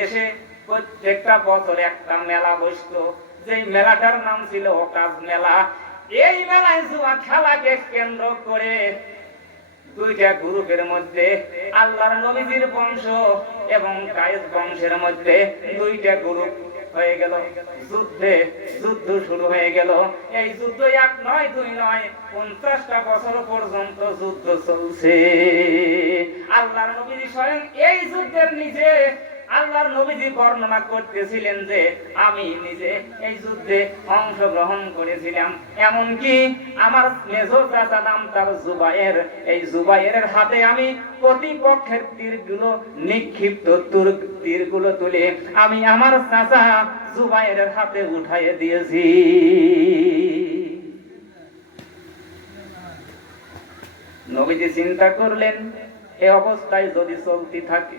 দেশে প্রত্যেকটা বছর একটা মেলা বসতো, যে মেলাটার নাম ছিল ওকাজ মেলা। এই মেলায় জুয়া খেলাকে কেন্দ্র করে দুইটা গ্রুপের মধ্যে আল্লাহর নবীজির বংশ এবং কায়েস বংশের মধ্যে দুইটা গ্রুপ হয়ে গেল। যুদ্ধ শুরু হয়ে গেল। এই যুদ্ধ এক নয় দুই নয় 50টা বছর পর্যন্ত যুদ্ধ চলছে। আল্লাহর নবীজি স্বয়ং এই যুদ্ধের নিচে আল্লাহর নবীজি বর্ণনা করতেছিলেন যে আমি নিজে এই যুদ্ধে অংশগ্রহণ করেছিলাম। এমনকি আমার মেজর চাচা নাম তার জুবায়ের, এই জুবায়েরের হাতে আমি প্রতিপক্ষের তীরগুলো নিক্ষিপ্ত তীরগুলো তুলে আমি আমার চাচা জুবায়েরের হাতে উঠাইয়ে দিয়েছি। নবীজি চিন্তা করলেন, এই অবস্থায় যদি চলতে থাকে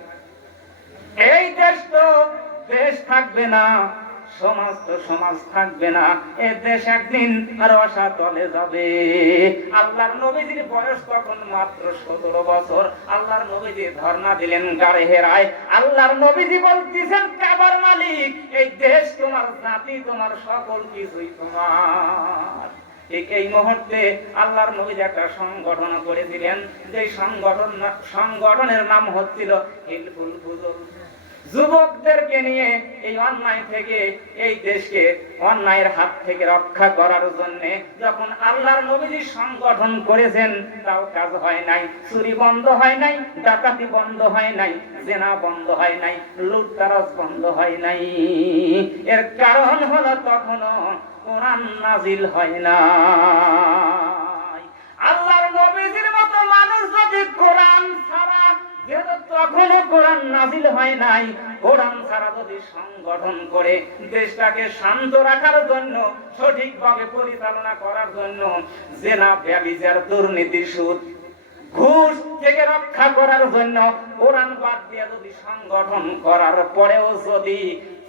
এই দেশ তো দেশ থাকবে না, সমাজ তো সমাজ থাকবে না, এই দেশ একদিন রসাতলে যাবে। আল্লাহর নবীজির বয়স তখন মাত্র 17 বছর। আল্লাহর নবীজি ধর্ণা দিলেন গাড়ে হেরায়। আল্লাহর নবীজি বলতেছেন, কাবার মালিক, এই দেশ তোমার, জাতি তোমার, সকল কিছুই তোমার। ঠিক এই মুহূর্তে আল্লাহর নবীজি একটা সংগঠন করেছিলেন, যে সংগঠনের নাম হচ্ছিল হিলফুল ফুজুল। যুবকদেরকে নিয়ে এই অন্যায় থেকে, এই দেশকে অন্যায়ের হাত থেকে রক্ষা করার জন্য যখন আল্লাহর নবীজি সংগঠন করেছেন, তাও কাজ হয় নাই। চুরি বন্ধ হয় নাই, ডাকাতি বন্ধ হয় নাই, জেনা বন্ধ হয় নাই, লুটতরাজ বন্ধ হয় নাই। এর কারণ হলো তখনও কোরআন নাজিল হয় না। আল্লাহর নবীজির মতো মানুষ যদি কোরআন ছাড়া, যেহেতু তখনও কোরআন নাজিল হয় নাই, কোরআন ছাড়া যদি সংগঠন করে দেশটাকে শান্ত রাখার জন্য, সঠিকভাবে পরিচালনা করার জন্য, জেনা, ব্যভিচার, দুর্নীতি, সুদ, ঘুষ থেকে রক্ষা করার জন্য কোরআন বাদ দিয়ে যদি সংগঠন করার পরেও যদি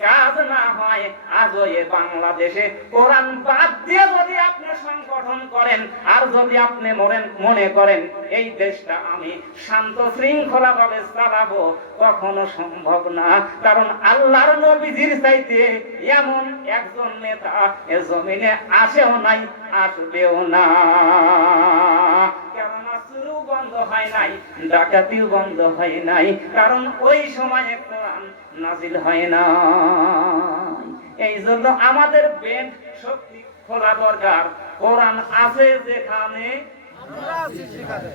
কাজ না হয়, আজও এ বাংলাদেশে কোরআন বাদ দিয়ে যদি আপনি সংগঠন করেন আর যদি আপনি মনে করেন এই দেশটা আমি শান্ত শৃঙ্খলা ভাবে চালাবো, কখনো সম্ভব না। কারণ আল্লাহর নবীজির চাইতে এমন একজন নেতা এ জমিনে আসেও নাই, আসবেও না। বন্ধ হয় নাই, ডাকাতিও বন্ধ হয় নাই, কারণ ওই সময়ে কোরআন নাজিল হয় না। এই জন্য আমাদের বেন্ট শক্তি খোলা দরকার। কোরআন আছে যেখানে, আমরা আছি সেখানে।